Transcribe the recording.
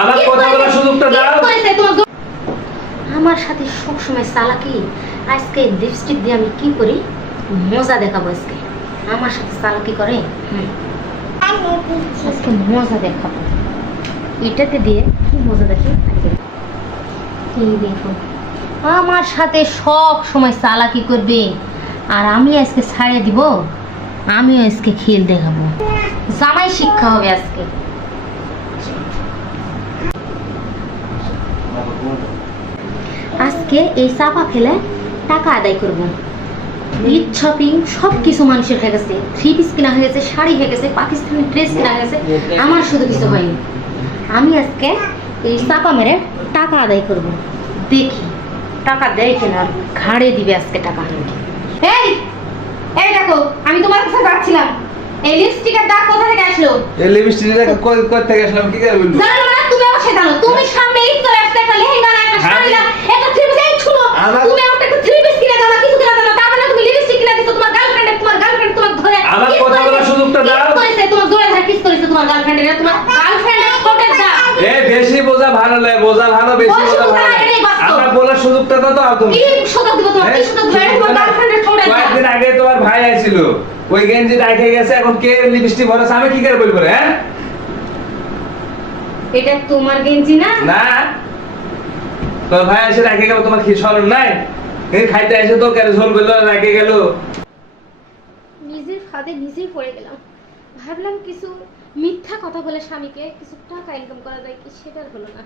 আমার কথা বলার সুযোগটা দাও। আমার সাথে সব সময় চালাকি। আজকে লিপস্টিক দিয়ে আমি কি করি মজা দেখাবো। আজকে আমার সাথে চালাকি করে, আজকে মজা দেখাবো। এটাতে দিয়ে কি মজা দেখি। এই দেখো আমার সাথে সব সময় চালাকি করবে, আর আমি আজকে ছাড়িয়ে দিব। আমিও আজকে খেল দেখাবো, জামাই শিক্ষা হবে আজকে। আজকে এই চাপা ফেলে টাকা আদায় করব। ঈদ শপিং সব কিছু মানুষের হয়ে গেছে, 3 পিস কেনা হয়ে গেছে, শাড়ি হয়ে গেছে, পাকিস্তানি ড্রেস কেনা হয়ে গেছে, আমার শুধু কিছু হয়নি। আমি আজকে এই চাপা মেরে টাকা আদায় করব। দেখি টাকা দেয় কিনা, ঘাড়ে দিবে আজকে টাকা। এই এই দেখো আমি তোমার কাছে যাচ্ছিলাম, এই লিপস্টিকের দাগ কোথা থেকে আসলো? এই লিপস্টিকটা কই থেকে আসলাম কি করে বলবো? জানো না, তুমি আমার সাথে জানো। তুমি সামনে ঈদ করে আসতে একটা লেহেঙ্গা না, একটা শাড়ি না, একটা থ্রি পিস এই শুনো। তুমি আমাকে একটা থ্রি পিস কিনে দাও না, কিছু কিনে দাও না, তারপরে তুমি লিপস্টিক কিনে দিছো তোমার গার্লফ্রেন্ডে। তোমার গার্লফ্রেন্ড তোমার ধরে আমার কথা বলার সুযোগটা দাও। কিস করেছে তোমার ধরে ধরে কিস করেছে তোমার গার্লফ্রেন্ডে। তোমার গার্লফ্রেন্ডের ঠোঁটের দাগ। এ বেশি বোঝা ভালো লাগে, বোঝা ভালো, বেশি বোঝা ভালো লাগে। আমার বলার সুযোগটা দাও তুমি। কি সুযোগ দিব তোমার? কি সুযোগ দিব? তোমার গার্লফ্রেন্ডের ঠোঁটের দাগ। কয়েকদিন আগে তোমার ভাই আইছিল, ওই গেঞ্জি রাখে গেছে, এখন কে লিপস্টিক ভরেছে আমি কি করে বলবো রে? হ্যাঁ এটা তোমার গেঞ্জি না? না, তোর ভাই এসে রাখে গেল, তোমার কি শরম নাই? এই খাইতে এসে তো কেন ঝোল বললো রাখে গেল। নিজের ফাঁদে নিজেই পড়ে গেলাম। ভাবলাম কিছু মিথ্যা কথা বলে স্বামীকে কিছু টাকা ইনকাম করা যায় কি, সেটার হলো না।